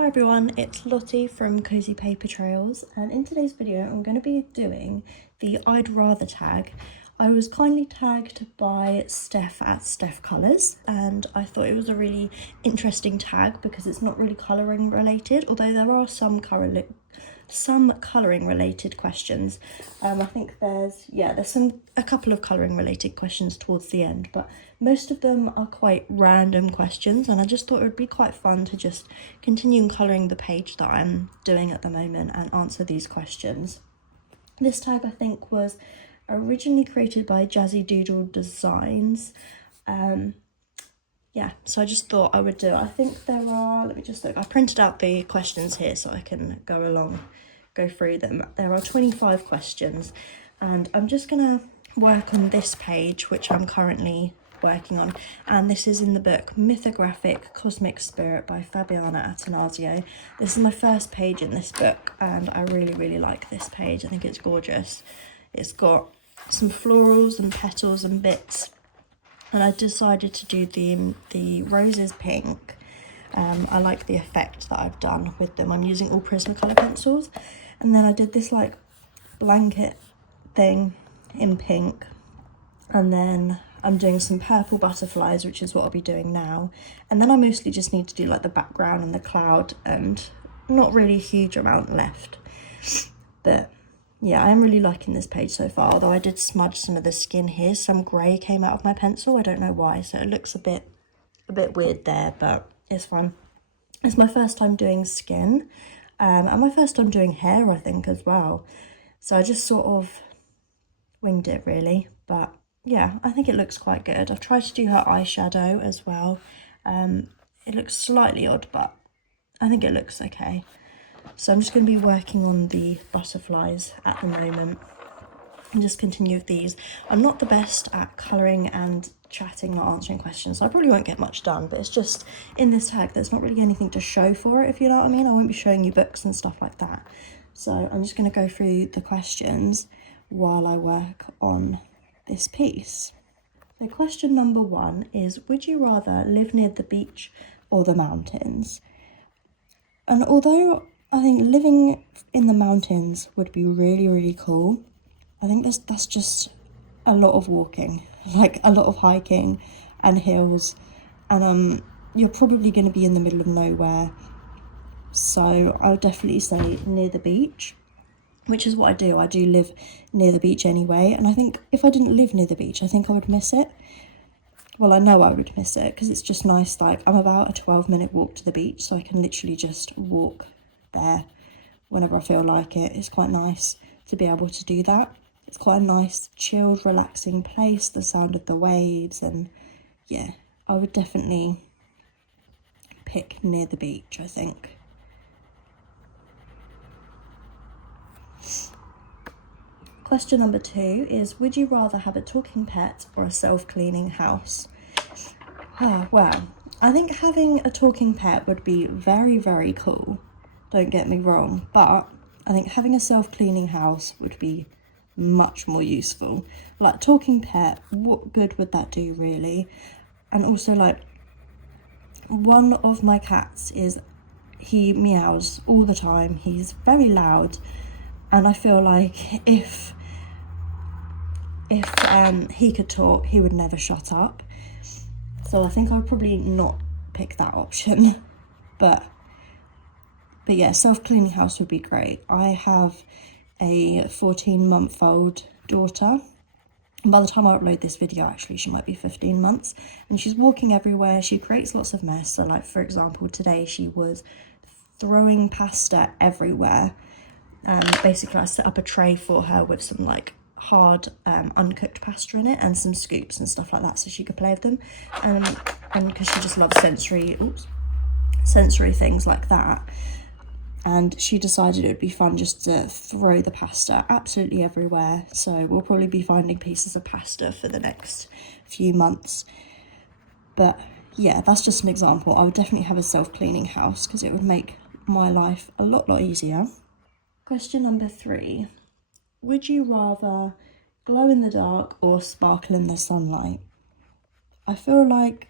Hi everyone, it's Lottie from Cozy Paper Trails, and in today's video I'm going to be doing the I'd rather tag. I was kindly tagged by Steph at Steph Colours, and I thought it was a really interesting tag because it's not really colouring related, although there are some colouring related questions. I think there's a couple of colouring related questions towards the end, but most of them are quite random questions, and I just thought it would be quite fun to just continue colouring the page that I'm doing at the moment and answer these questions. This tag I think was originally created by Jazzy Doodle Designs. So I just thought I would do it. I think there are, let me just look, I printed out the questions here so I can go through them. There are 25 questions, and I'm just gonna work on this page, which I'm currently working on, and this is in the book Mythographic Cosmic Spirit by Fabiana Attanasio. This is my first page in this book, and I really like this page. I think it's gorgeous. It's got some florals and petals and bits, and I decided to do the roses pink. I like the effect that I've done with them. I'm using all Prismacolor pencils, and then I did this like blanket thing in pink, and then I'm doing some purple butterflies, which is what I'll be doing now, and then I mostly just need to do like the background and the cloud, and not really a huge amount left. But yeah, I'm really liking this page so far, although I did smudge some of the skin here. Some grey came out of my pencil, I don't know why, so it looks a bit weird there, but it's fun. It's my first time doing skin, and my first time doing hair, I think, as well. So I just sort of winged it really, but yeah, I think it looks quite good. I've tried to do her eyeshadow as well. It looks slightly odd, but I think it looks okay. So I'm just going to be working on the butterflies at the moment and just continue with these. I'm not the best at colouring and chatting or answering questions, so I probably won't get much done, but it's just in this tag there's not really anything to show for it, if you know what I mean. I won't be showing you books and stuff like that. So I'm just going to go through the questions while I work on this piece. So question number 1 is, would you rather live near the beach or the mountains? And although I think living in the mountains would be really cool, I think that's just a lot of walking, like a lot of hiking and hills, and you're probably going to be in the middle of nowhere. So I would definitely say near the beach, which is what I do. I do live near the beach anyway, and I think if I didn't live near the beach, I think I would miss it. Well, I know I would miss it because it's just nice. Like, I'm about a 12-minute walk to the beach, so I can literally just walk there whenever I feel like it. It's quite nice to be able to do that. It's quite a nice, chilled, relaxing place, the sound of the waves, and yeah, I would definitely pick near the beach, I think. Question number 2 is, would you rather have a talking pet or a self-cleaning house? Well, I think having a talking pet would be very cool, don't get me wrong, but I think having a self-cleaning house would be much more useful. Like, talking pet, what good would that do really? And also, like, one of my cats he meows all the time. He's very loud, and I feel like if he could talk, he would never shut up. So I think I would probably not pick that option. But yeah, self-cleaning house would be great. I have a 14-month-old daughter, and by the time I upload this video, actually, she might be 15 months, and she's walking everywhere. She creates lots of mess. So, like, for example, today she was throwing pasta everywhere. Basically, I set up a tray for her with some like hard uncooked pasta in it and some scoops and stuff like that, so she could play with them, and because she just loves sensory things like that. And she decided it would be fun just to throw the pasta absolutely everywhere. So we'll probably be finding pieces of pasta for the next few months. But yeah, that's just an example. I would definitely have a self-cleaning house because it would make my life a lot easier. Question number 3. Would you rather glow in the dark or sparkle in the sunlight? I feel like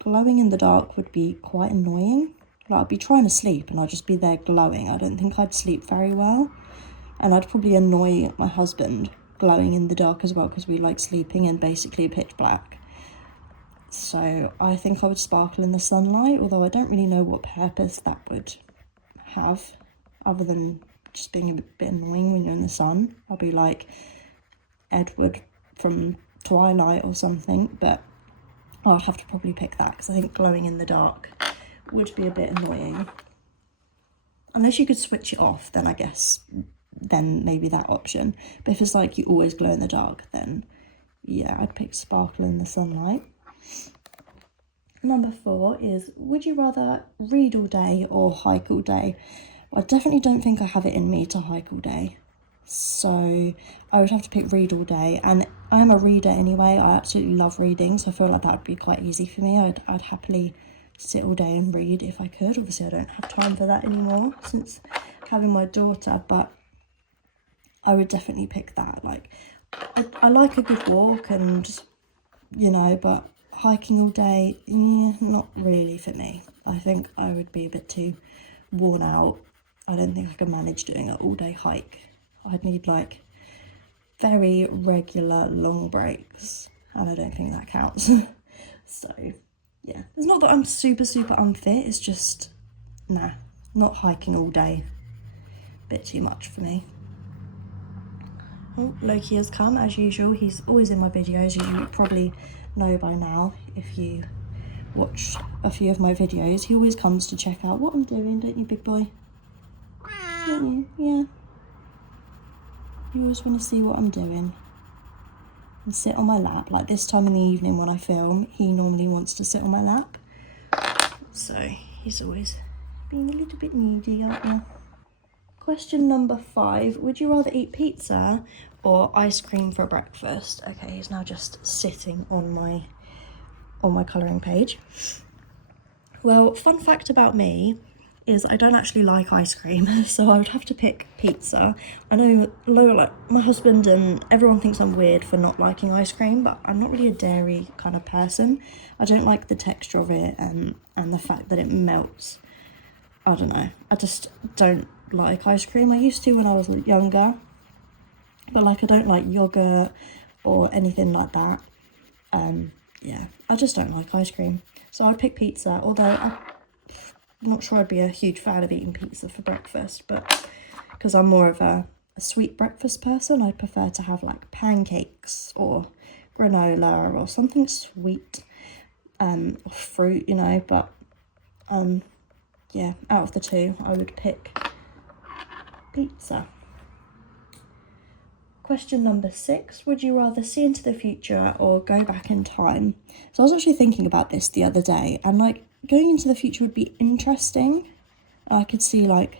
glowing in the dark would be quite annoying. Like, I'd be trying to sleep and I'd just be there glowing. I don't think I'd sleep very well. And I'd probably annoy my husband glowing in the dark as well, because we like sleeping in basically pitch black. So I think I would sparkle in the sunlight, although I don't really know what purpose that would have, other than just being a bit annoying when you're in the sun. I'll be like Edward from Twilight or something, but I'd have to probably pick that, because I think glowing in the dark would be a bit annoying. Unless you could switch it off, then I guess, then maybe that option. But if it's like you always glow in the dark, then yeah, I'd pick sparkle in the sunlight. Number 4 is, would you rather read all day or hike all day? Well, I definitely don't think I have it in me to hike all day. So I would have to pick read all day. And I'm a reader anyway. I absolutely love reading. So I feel like that would be quite easy for me. I'd happily sit all day and read if I could. Obviously, I don't have time for that anymore since having my daughter. But I would definitely pick that. Like, I like a good walk and, you know, but hiking all day, not really for me. I think I would be a bit too worn out. I don't think I could manage doing an all-day hike. I'd need like very regular long breaks, and I don't think that counts. So yeah, it's not that I'm super unfit, it's just nah, not hiking all day, bit too much for me. Oh, Loki has come as usual. He's always in my videos. You probably know by now if you watch a few of my videos. He always comes to check out what I'm doing, don't you, big boy? Don't you? Yeah. You always want to see what I'm doing and sit on my lap. Like this time in the evening when I film, he normally wants to sit on my lap. So he's always being a little bit needy, aren't you? Question number 5. Would you rather eat pizza or ice cream for breakfast? Okay, he's now just sitting on my colouring page. Well, fun fact about me is I don't actually like ice cream, so I would have to pick pizza. I know like my husband and everyone thinks I'm weird for not liking ice cream, but I'm not really a dairy kind of person. I don't like the texture of it and the fact that it melts. I don't know. I just don't like ice cream. I used to when I was younger, but like I don't like yogurt or anything like that. Yeah, I just don't like ice cream. So I'd pick pizza, although I'm not sure I'd be a huge fan of eating pizza for breakfast, but because I'm more of a sweet breakfast person, I prefer to have like pancakes or granola or something sweet, or fruit, you know, but yeah, out of the two, I would pick pizza. Question number 6, would you rather see into the future or go back in time? So I was actually thinking about this the other day, and like going into the future would be interesting. I could see like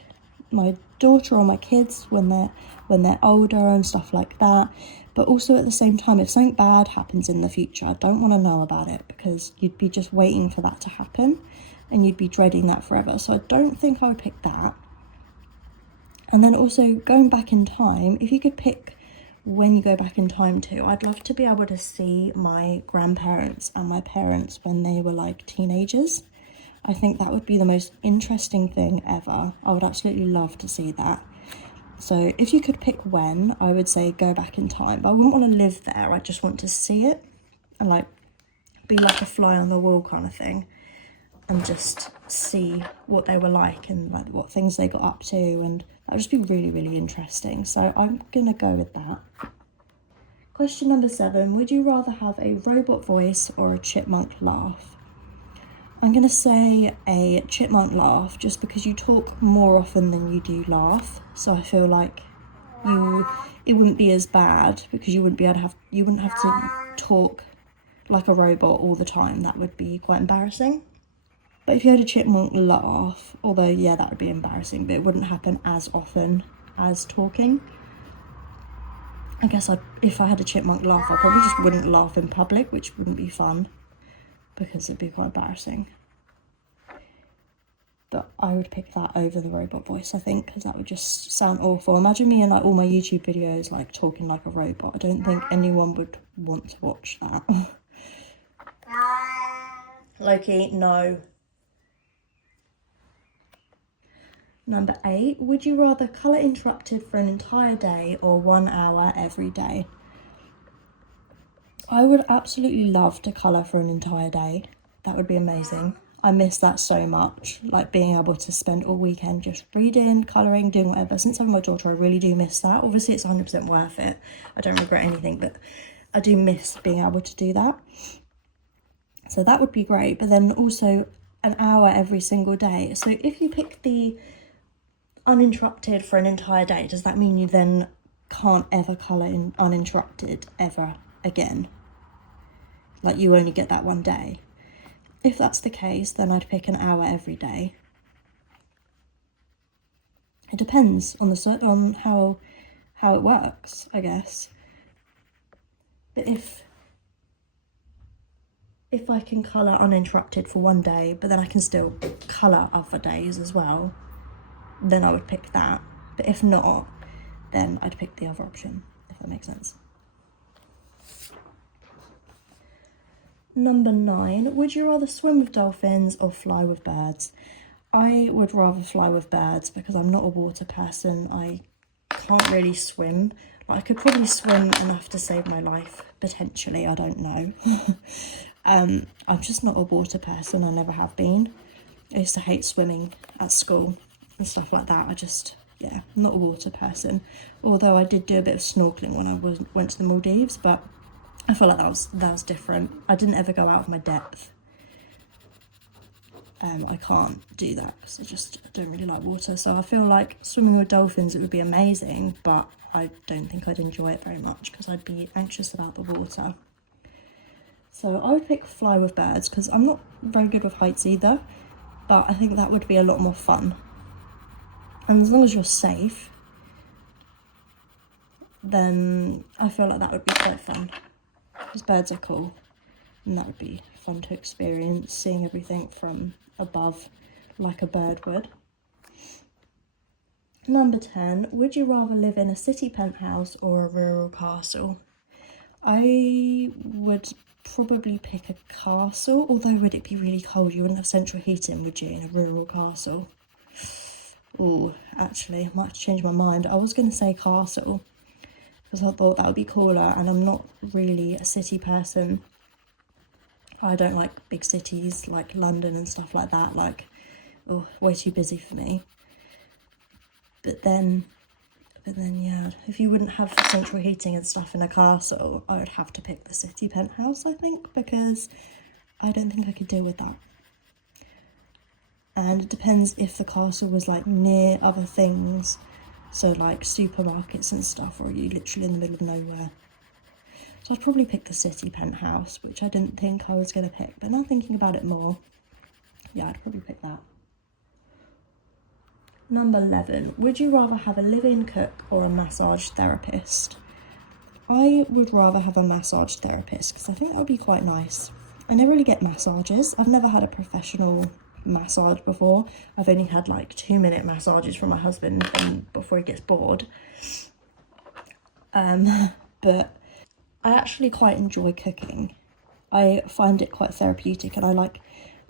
my daughter or my kids when they're older and stuff like that. But also at the same time, if something bad happens in the future, I don't want to know about it, because you'd be just waiting for that to happen and you'd be dreading that forever. So I don't think I would pick that. And then also going back in time, if you could pick when you go back in time to, I'd love to be able to see my grandparents and my parents when they were like teenagers. I think that would be the most interesting thing ever. I would absolutely love to see that. So if you could pick when, I would say go back in time, but I wouldn't want to live there. I just want to see it and like be like a fly on the wall kind of thing, and just see what they were like and like what things they got up to, and that would just be really interesting. So I'm gonna go with that. Question number 7, would you rather have a robot voice or a chipmunk laugh? I'm gonna say a chipmunk laugh, just because you talk more often than you do laugh. So I feel like it wouldn't be as bad, because you wouldn't have to talk like a robot all the time. That would be quite embarrassing. But if you had a chipmunk laugh, although yeah, that would be embarrassing, but it wouldn't happen as often as talking. I guess if I had a chipmunk laugh, I probably just wouldn't laugh in public, which wouldn't be fun, because it'd be quite embarrassing. But I would pick that over the robot voice, I think, because that would just sound awful. Imagine me in like all my YouTube videos like talking like a robot. I don't think anyone would want to watch that. Loki, no. Number 8, would you rather colour interrupted for an entire day or 1 hour every day? I would absolutely love to colour for an entire day. That would be amazing. I miss that so much, like being able to spend all weekend just reading, colouring, doing whatever. Since having my daughter, I really do miss that. Obviously, it's 100% worth it. I don't regret anything, but I do miss being able to do that. So that would be great, but then also an hour every single day. So if you pick the uninterrupted for an entire day, does that mean you then can't ever colour in uninterrupted ever again? Like you only get that one day? If that's the case, then I'd pick an hour every day. It depends on how it works, I guess. But if I can colour uninterrupted for one day, but then I can still colour other days as well, then I would pick that. But if not, then I'd pick the other option, if that makes sense. Number 9, would you rather swim with dolphins or fly with birds? I would rather fly with birds because I'm not a water person. I can't really swim. Like, I could probably swim enough to save my life, potentially, I don't know. I'm just not a water person, I never have been. I used to hate swimming at school and stuff like that. I'm not a water person. Although I did do a bit of snorkeling when I went to the Maldives, but I feel like that was different. I didn't ever go out of my depth. I can't do that because I don't really like water. So I feel like swimming with dolphins, it would be amazing, but I don't think I'd enjoy it very much because I'd be anxious about the water. So I would pick fly with birds because I'm not very good with heights either, but I think that would be a lot more fun. And as long as you're safe, then I feel like that would be quite fun. Because birds are cool, and that would be fun to experience, seeing everything from above like a bird would. Number 10, would you rather live in a city penthouse or a rural castle? I would probably pick a castle, although would it be really cold? You wouldn't have central heating, would you, in a rural castle? Oh, actually, I might have to change my mind. I was going to say castle, because I thought that would be cooler, and I'm not really a city person. I don't like big cities like London and stuff like that, way too busy for me. But then yeah, if you wouldn't have central heating and stuff in a castle, I would have to pick the city penthouse, I think, because I don't think I could deal with that. And it depends if the castle was like near other things, so like supermarkets and stuff, or are you literally in the middle of nowhere? So I'd probably pick the city penthouse, which I didn't think I was going to pick, but now thinking about it more, yeah, I'd probably pick that. Number 11, would you rather have a live-in cook or a massage therapist? I would rather have a massage therapist because I think that would be quite nice. I never really get massages. I've never had a professional massage before. I've only had like 2-minute massages from my husband before he gets bored. But I actually quite enjoy cooking. I find it quite therapeutic, and I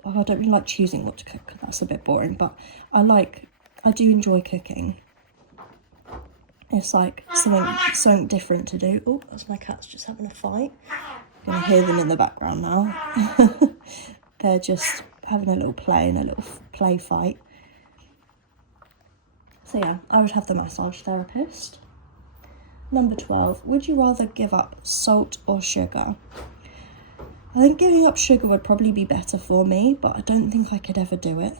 don't really like choosing what to cook. That's a bit boring, but I do enjoy cooking. It's like something different to do. Oh, that's my cats just having a fight. You can hear them in the background now. They're just having a little play and a little play fight. So yeah, I would have the massage therapist. Number 12, would you rather give up salt or sugar? I think giving up sugar would probably be better for me, but I don't think I could ever do it.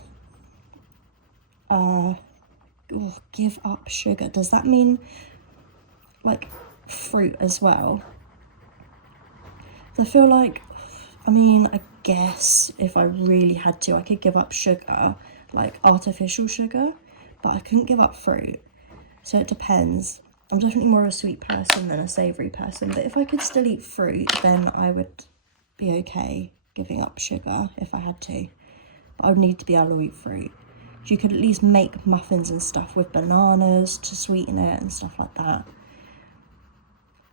Give up sugar. Does that mean like fruit as well? I feel like, I guess if I really had to, I could give up sugar, like artificial sugar, but I couldn't give up fruit. So it depends. I'm definitely more of a sweet person than a savoury person, but if I could still eat fruit, then I would be okay giving up sugar if I had to. But I would need to be able to eat fruit. You could at least make muffins and stuff with bananas to sweeten it and stuff like that.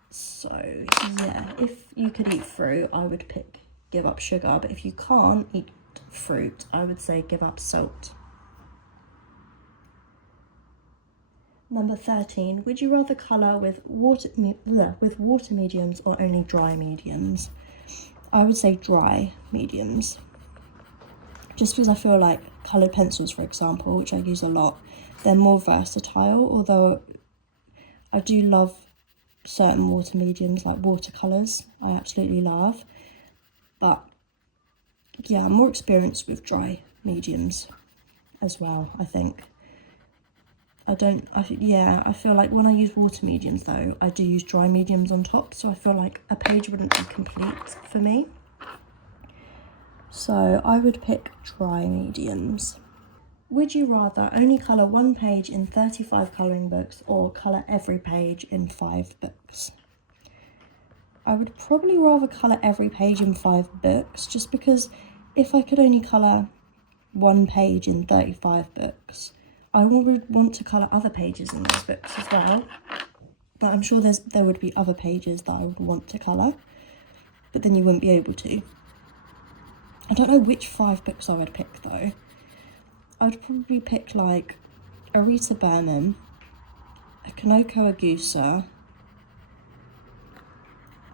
So yeah, if you could eat fruit, I would pick give up sugar, but if you can't eat fruit, I would say give up salt. Number 13, would you rather colour with water mediums or only dry mediums? I would say dry mediums. Just because I feel like coloured pencils, for example, which I use a lot, they're more versatile, although I do love certain water mediums like watercolours. I absolutely love. But yeah, I'm more experienced with dry mediums as well, I think. I feel like when I use water mediums though, I do use dry mediums on top, so I feel like a page wouldn't be complete for me. So I would pick dry mediums. Would you rather only colour one page in 35 colouring books or colour every page in 5 books? I would probably rather colour every page in 5 books, just because if I could only colour one page in 35 books, I would want to colour other pages in those books as well. But I'm sure there would be other pages that I would want to colour, but then you wouldn't be able to. I don't know which 5 books I would pick though. I would probably pick like a Rita Burnham, a Kanoko Agusa,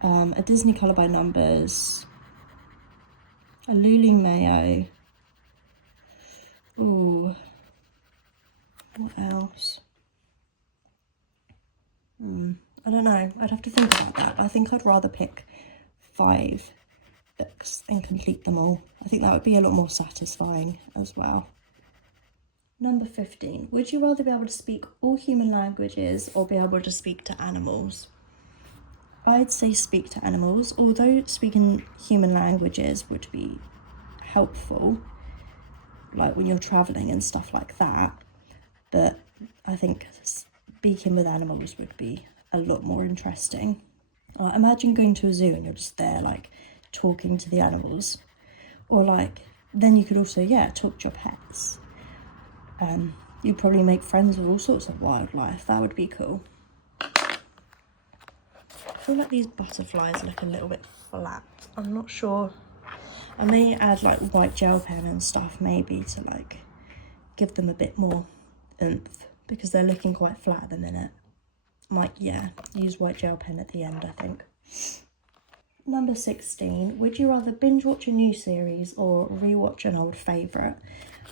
a Disney Colour by Numbers, a Lulu Mayo. Ooh, what else? I don't know. I'd have to think about that. I think I'd rather pick 5 books and complete them all. I think that would be a lot more satisfying as well. Number 15. Would you rather be able to speak all human languages or be able to speak to animals? I'd say speak to animals, although speaking human languages would be helpful, like when you're travelling and stuff like that. But I think speaking with animals would be a lot more interesting. Imagine going to a zoo and you're just there, like, talking to the animals. Or, like, then you could also, talk to your pets. You'd probably make friends with all sorts of wildlife. That would be cool. I feel like these butterflies look a little bit flat. I'm not sure. I may add like white gel pen and stuff maybe to like give them a bit more oomph, because they're looking quite flat at the minute. Might, use white gel pen at the end, I think. Number 16, would you rather binge watch a new series or rewatch an old favourite?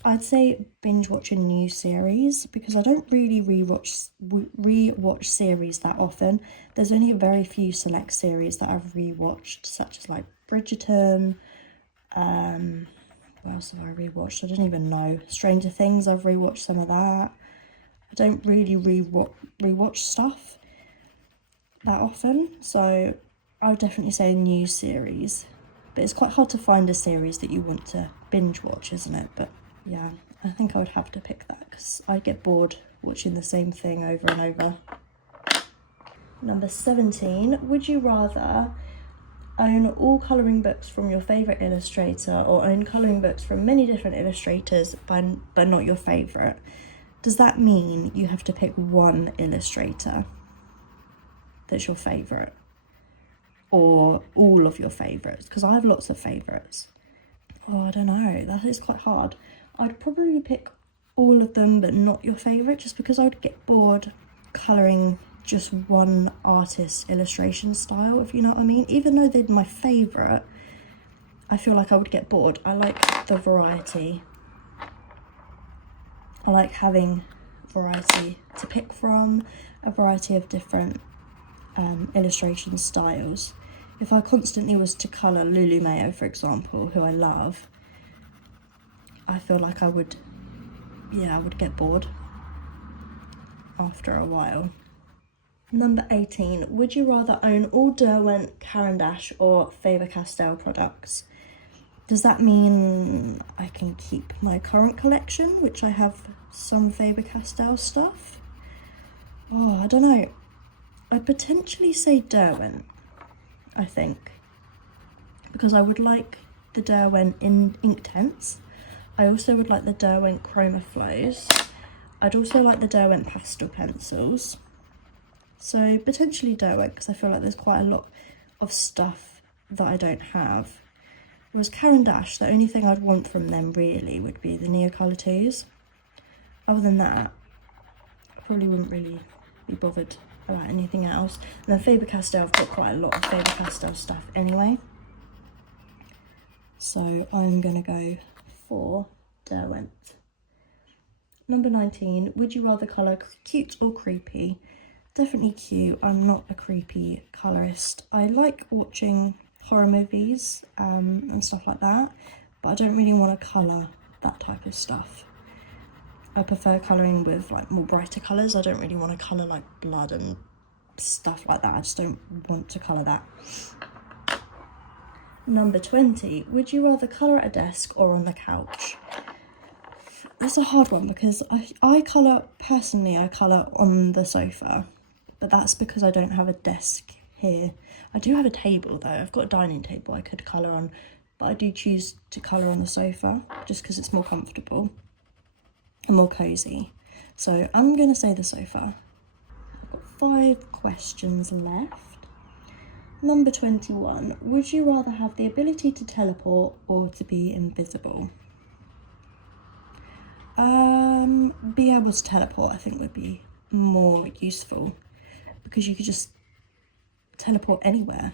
I'd say binge watch a new series, because I don't really rewatch series that often. There's only a very few select series that I've rewatched, such as like Bridgerton. What else have I rewatched? I don't even know. Stranger Things, I've rewatched some of that. I don't really rewatch stuff that often, so I would definitely say a new series. But it's quite hard to find a series that you want to binge watch, isn't it? But yeah, I think I would have to pick that, because I get bored watching the same thing over and over. Number 17, would you rather own all colouring books from your favourite illustrator or own colouring books from many different illustrators but not your favourite? Does that mean you have to pick one illustrator that's your favourite, or all of your favourites? Because I have lots of favourites. Oh, I don't know, that is quite hard. I'd probably pick all of them but not your favourite, just because I would get bored colouring just one artist's illustration style, if you know what I mean. Even though they're my favourite, I feel like I would get bored. I like the variety. I like having variety to pick from, a variety of different illustration styles. If I constantly was to colour Lulu Mayo, for example, who I love, I feel like I would get bored after a while. Number 18, would you rather own all Derwent, Caran d'Ache or Faber-Castell products? Does that mean I can keep my current collection, which I have some Faber-Castell stuff? Oh, I don't know. I'd potentially say Derwent, I think, because I would like the Derwent in Inktense. I also would like the Derwent Chroma Flows. I'd also like the Derwent pastel pencils. So potentially Derwent, because I feel like there's quite a lot of stuff that I don't have. Whereas Caran d'Ache, the only thing I'd want from them really would be the Neocolour 2s. Other than that, probably wouldn't really be bothered about anything else. And then Faber-Castell, I've got quite a lot of Faber-Castell stuff anyway. So I'm gonna go for Derwent. Number 19, would you rather colour cute or creepy? Definitely cute. I'm not a creepy colourist. I like watching horror movies and stuff like that, but I don't really want to colour that type of stuff. I prefer colouring with like more brighter colours. I don't really want to colour like blood and stuff like that. I just don't want to colour that. Number 20, would you rather colour at a desk or on the couch? That's a hard one because I colour, personally I colour on the sofa, but that's because I don't have a desk here. I do have a table though, I've got a dining table I could colour on, but I do choose to colour on the sofa just because it's more comfortable and more cosy. So I'm going to say the sofa. I've got 5 questions left. Number 21, would you rather have the ability to teleport or to be invisible? Be able to teleport I think would be more useful because you could just teleport anywhere,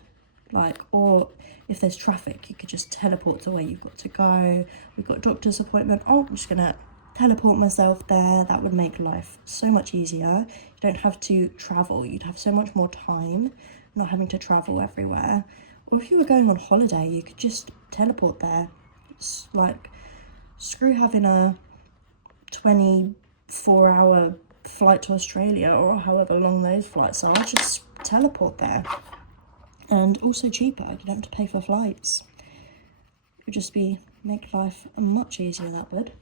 like, or if there's traffic you could just teleport to where you've got to go. We've got a doctor's appointment, oh, I'm just gonna teleport myself there. That would make life so much easier. You don't have to travel, you'd have so much more time not having to travel everywhere. Or if you were going on holiday you could just teleport there. It's like, screw having a 24-hour flight to Australia or however long those flights are. Just teleport there. And also cheaper, you don't have to pay for flights. It would just make life much easier, that would.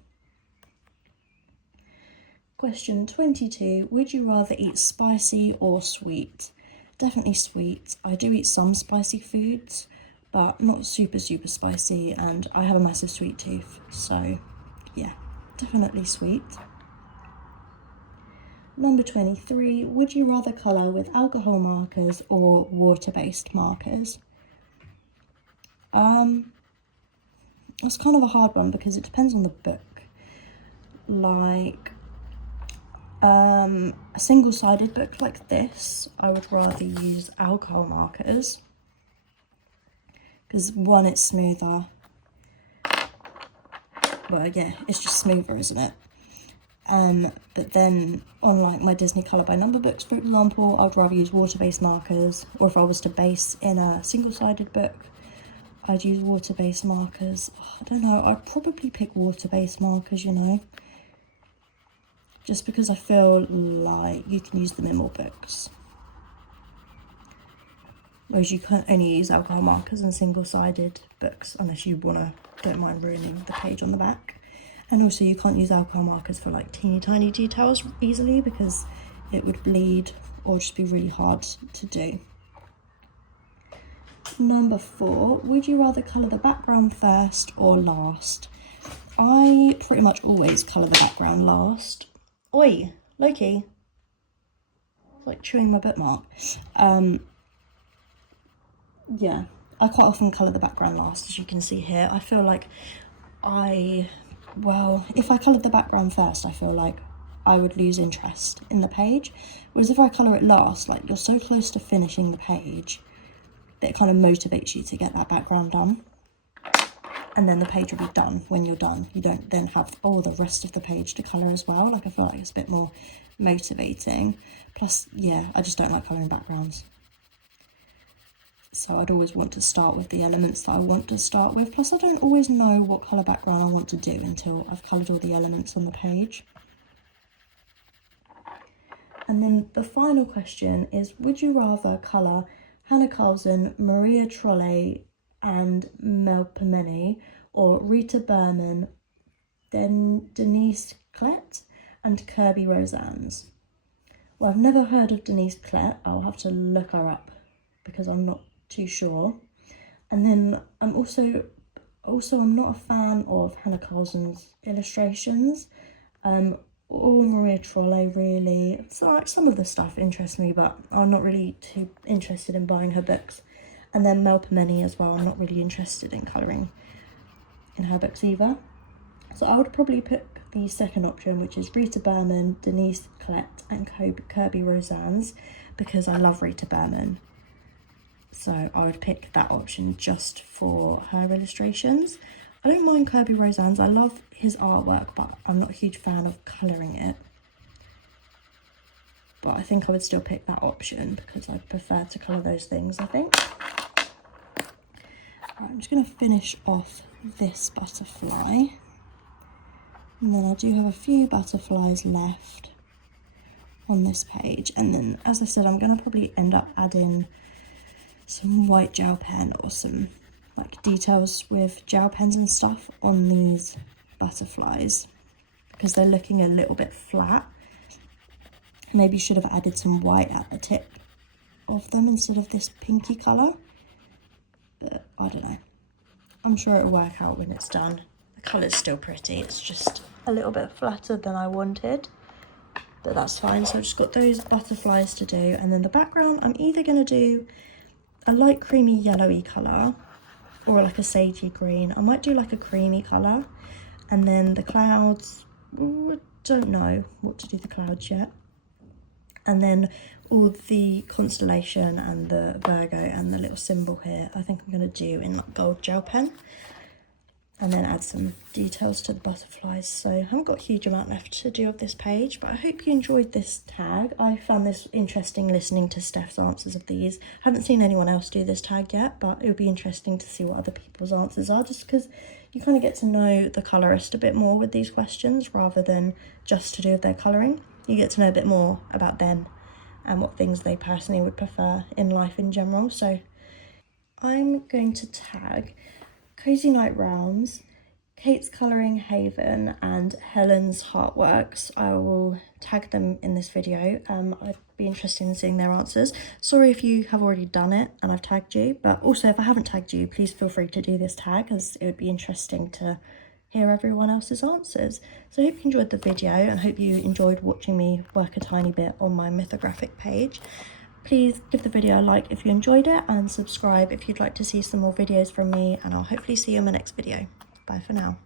Question 22, would you rather eat spicy or sweet? Definitely sweet. I do eat some spicy foods, but not super spicy, and I have a massive sweet tooth, so yeah, definitely sweet. Number 23, would you rather colour with alcohol markers or water-based markers? It's kind of a hard one because it depends on the book. Like, a single-sided book like this, I would rather use alcohol markers because one, it's smoother. Well, yeah, it's just smoother, isn't it? But then on like my Disney Colour by Number books, for example, I'd rather use water-based markers, or if I was to base in a single-sided book, I'd use water-based markers. I don't know, I'd probably pick water-based markers, you know, just because I feel like you can use them in more books. Whereas you can't only use alcohol markers in single-sided books unless you don't mind ruining the page on the back. And also you can't use alcohol markers for like teeny tiny details easily because it would bleed or just be really hard to do. Number 4, would you rather colour the background first or last? I pretty much always colour the background last. Oi, Loki. It's like chewing my bookmark. Yeah, I quite often colour the background last, as you can see here. I feel like if I coloured the background first, I feel like I would lose interest in the page. Whereas if I colour it last, like, you're so close to finishing the page that it kind of motivates you to get that background done. And then the page will be done when you're done. You don't then have all the rest of the page to colour as well. Like, I feel like it's a bit more motivating. Plus, yeah, I just don't like colouring backgrounds. So I'd always want to start with the elements that I want to start with. Plus I don't always know what colour background I want to do until I've coloured all the elements on the page. And then the final question is, would you rather colour Hannah Carlson, Maria Trolle and Melpomene, or Rita Berman, then Denise Klett and Kirby Rosannes? Well, I've never heard of Denise Klett. I'll have to look her up because I'm not too sure. And then I'm also I'm not a fan of Hannah Carlson's illustrations, or Maria Trolle really. So like, some of the stuff interests me, but I'm not really too interested in buying her books. And then Melpomene as well, I'm not really interested in colouring in her books either. So I would probably pick the second option, which is Rita Berman, Denise Collette and Kirby Rosannes, because I love Rita Berman. So I would pick that option just for her illustrations. I don't mind Kirby Rosannes, I love his artwork, but I'm not a huge fan of colouring it. But I think I would still pick that option because I prefer to colour those things, I think. Right, I'm just going to finish off this butterfly. And then I do have a few butterflies left on this page. And then, as I said, I'm going to probably end up adding some white gel pen or some like details with gel pens and stuff on these butterflies because they're looking a little bit flat. Maybe should have added some white at the tip of them instead of this pinky colour, but I don't know. I'm sure it'll work out when it's done. The colour's still pretty, it's just a little bit flatter than I wanted, but that's fine. So I've just got those butterflies to do, and then the background, I'm either going to do a light creamy yellowy colour or like a sagey green. I might do like a creamy colour, and then the clouds, I don't know what to do the clouds yet. And then all the constellation and the Virgo and the little symbol here, I think I'm going to do in like gold gel pen. And then add some details to the butterflies. So I haven't got a huge amount left to do of this page, but I hope you enjoyed this tag. I found this interesting listening to Steph's answers of these. I haven't seen anyone else do this tag yet, but it would be interesting to see what other people's answers are, just because you kind of get to know the colourist a bit more with these questions rather than just to do with their colouring. You get to know a bit more about them and what things they personally would prefer in life in general. So I'm going to tag Cozy Night Rounds, Kate's Colouring Haven and Helen's Heartworks. I will tag them in this video. I'd be interested in seeing their answers. Sorry if you have already done it and I've tagged you, but also if I haven't tagged you, please feel free to do this tag, as it would be interesting to hear everyone else's answers. So I hope you enjoyed the video and hope you enjoyed watching me work a tiny bit on my mythographic page. Please give the video a like if you enjoyed it, and subscribe if you'd like to see some more videos from me, and I'll hopefully see you in my next video. Bye for now.